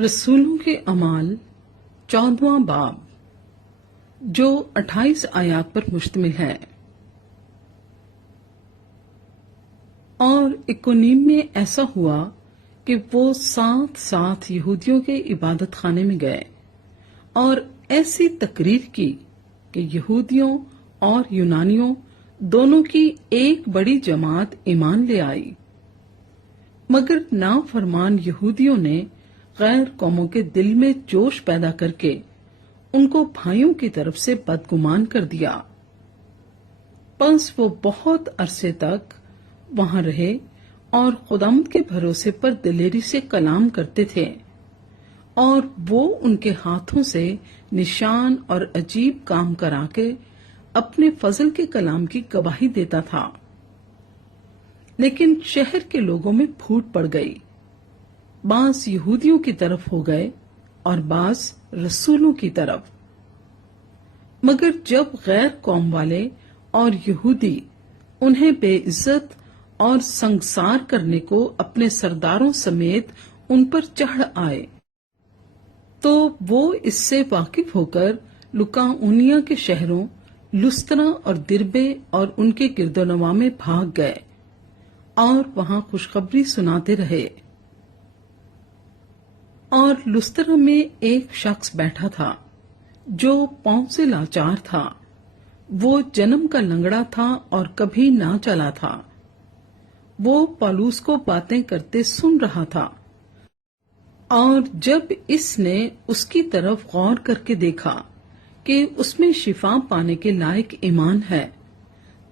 رسولوں کے اعمال 14واں باب جو 28 آیات پر مشتمل ہے۔ اور اکونیم میں ایسا ہوا کہ وہ ساتھ یہودیوں کے عبادت خانے میں گئے اور ایسی تقریر کی کہ یہودیوں اور یونانیوں دونوں کی ایک بڑی جماعت ایمان لے آئی، مگر نافرمان یہودیوں نے غیر قوموں کے دل میں جوش پیدا کر کے ان کو بھائیوں کی طرف سے بدگمان کر دیا۔ پس وہ بہت عرصے تک وہاں رہے اور خداوند کے بھروسے پر دلیری سے کلام کرتے تھے، اور وہ ان کے ہاتھوں سے نشان اور عجیب کام کرا کے اپنے فضل کے کلام کی گواہی دیتا تھا۔ لیکن شہر کے لوگوں میں پھوٹ پڑ گئی، بعض یہودیوں کی طرف ہو گئے اور بعض رسولوں کی طرف۔ مگر جب غیر قوم والے اور یہودی انہیں بے عزت اور سنگسار کرنے کو اپنے سرداروں سمیت ان پر چڑھ آئے، تو وہ اس سے واقف ہو کر لکاؤنیا کے شہروں لسترا اور دربے اور ان کے گرد و نواح میں بھاگ گئے اور وہاں خوشخبری سناتے رہے۔ اور لسترا میں ایک شخص بیٹھا تھا جو پاؤں سے لاچار تھا، وہ جنم کا لنگڑا تھا اور کبھی نہ چلا تھا۔ وہ پالوس کو باتیں کرتے سن رہا تھا، اور جب اس نے اس کی طرف غور کر کے دیکھا کہ اس میں شفا پانے کے لائق ایمان ہے،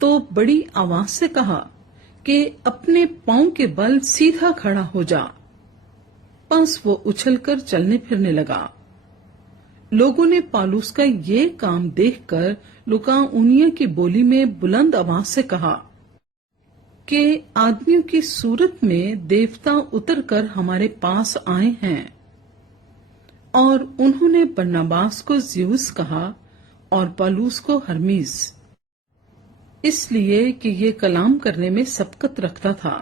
تو بڑی آواز سے کہا کہ اپنے پاؤں کے بل سیدھا کھڑا ہو جا۔ پس وہ اچھل کر چلنے پھرنے لگا۔ لوگوں نے پالوس کا یہ کام دیکھ کر لکاؤنیا کی بولی میں بلند آواز سے کہا کہ آدمیوں کی صورت میں دیوتا اتر کر ہمارے پاس آئے ہیں۔ اور انہوں نے برناباس کو زیوس کہا اور پالوس کو ہرمیس، اس لیے کہ یہ کلام کرنے میں سبقت رکھتا تھا۔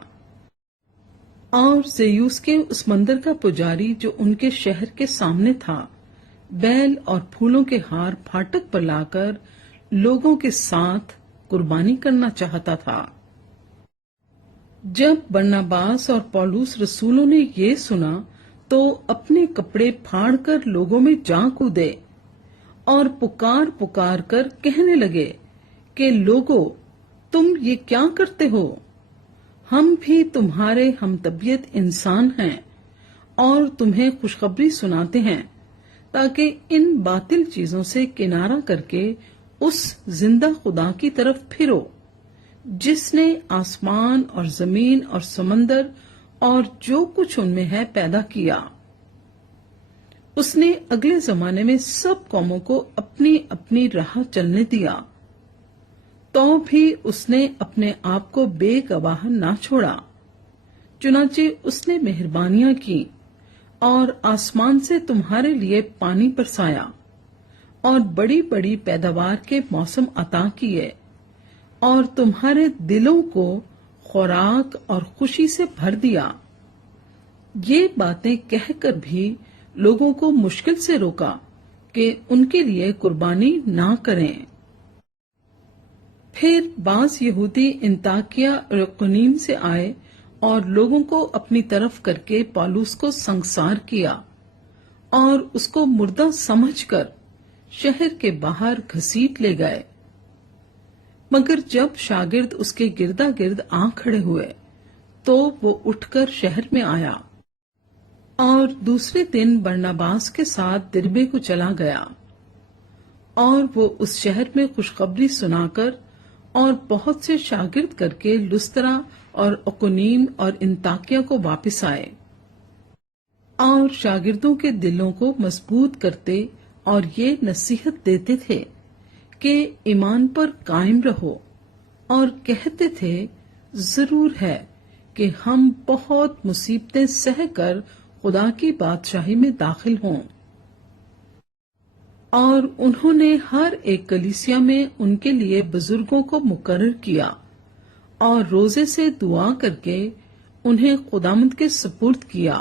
اور زیوس کے اس مندر کا پجاری جو ان کے شہر کے سامنے تھا، بیل اور پھولوں کے ہار پھاٹک پر لا کر لوگوں کے ساتھ قربانی کرنا چاہتا تھا۔ جب برناباس اور پالوس رسولوں نے یہ سنا تو اپنے کپڑے پھاڑ کر لوگوں میں جا کودے اور پکار پکار کر کہنے لگے کہ لوگو، تم یہ کیا کرتے ہو؟ ہم بھی تمہارے ہم طبیعت انسان ہیں اور تمہیں خوشخبری سناتے ہیں تاکہ ان باطل چیزوں سے کنارہ کر کے اس زندہ خدا کی طرف پھرو جس نے آسمان اور زمین اور سمندر اور جو کچھ ان میں ہے پیدا کیا۔ اس نے اگلے زمانے میں سب قوموں کو اپنی اپنی راہ چلنے دیا، تو بھی اس نے اپنے آپ کو بے گواہ نہ چھوڑا۔ چنانچہ اس نے مہربانیاں کی اور آسمان سے تمہارے لیے پانی برسایا اور بڑی بڑی پیداوار کے موسم عطا کیے، اور تمہارے دلوں کو خوراک اور خوشی سے بھر دیا۔ یہ باتیں کہہ کر بھی لوگوں کو مشکل سے روکا کہ ان کے لیے قربانی نہ کریں۔ پھر بعض یہودی انطاکیہ اور اکونیم سے آئے اور لوگوں کو اپنی طرف کر کے پالوس کو سنگسار کیا اور اس کو مردہ سمجھ کر شہر کے باہر گھسیٹ لے گئے۔ مگر جب شاگرد اس کے گردا گرد آ کھڑے ہوئے تو وہ اٹھ کر شہر میں آیا، اور دوسرے دن برناباس کے ساتھ دربے کو چلا گیا، اور وہ اس شہر میں خوشخبری سنا کر اور بہت سے شاگرد کر کے لسترا اور اکونیم اور انطاکیہ کو واپس آئے، اور شاگردوں کے دلوں کو مضبوط کرتے اور یہ نصیحت دیتے تھے کہ ایمان پر قائم رہو، اور کہتے تھے ضرور ہے کہ ہم بہت مصیبتیں سہ کر خدا کی بادشاہی میں داخل ہوں۔ اور انہوں نے ہر ایک کلیسیا میں ان کے لیے بزرگوں کو مقرر کیا اور روزے سے دعا کر کے انہیں خداوند کے سپرد کیا،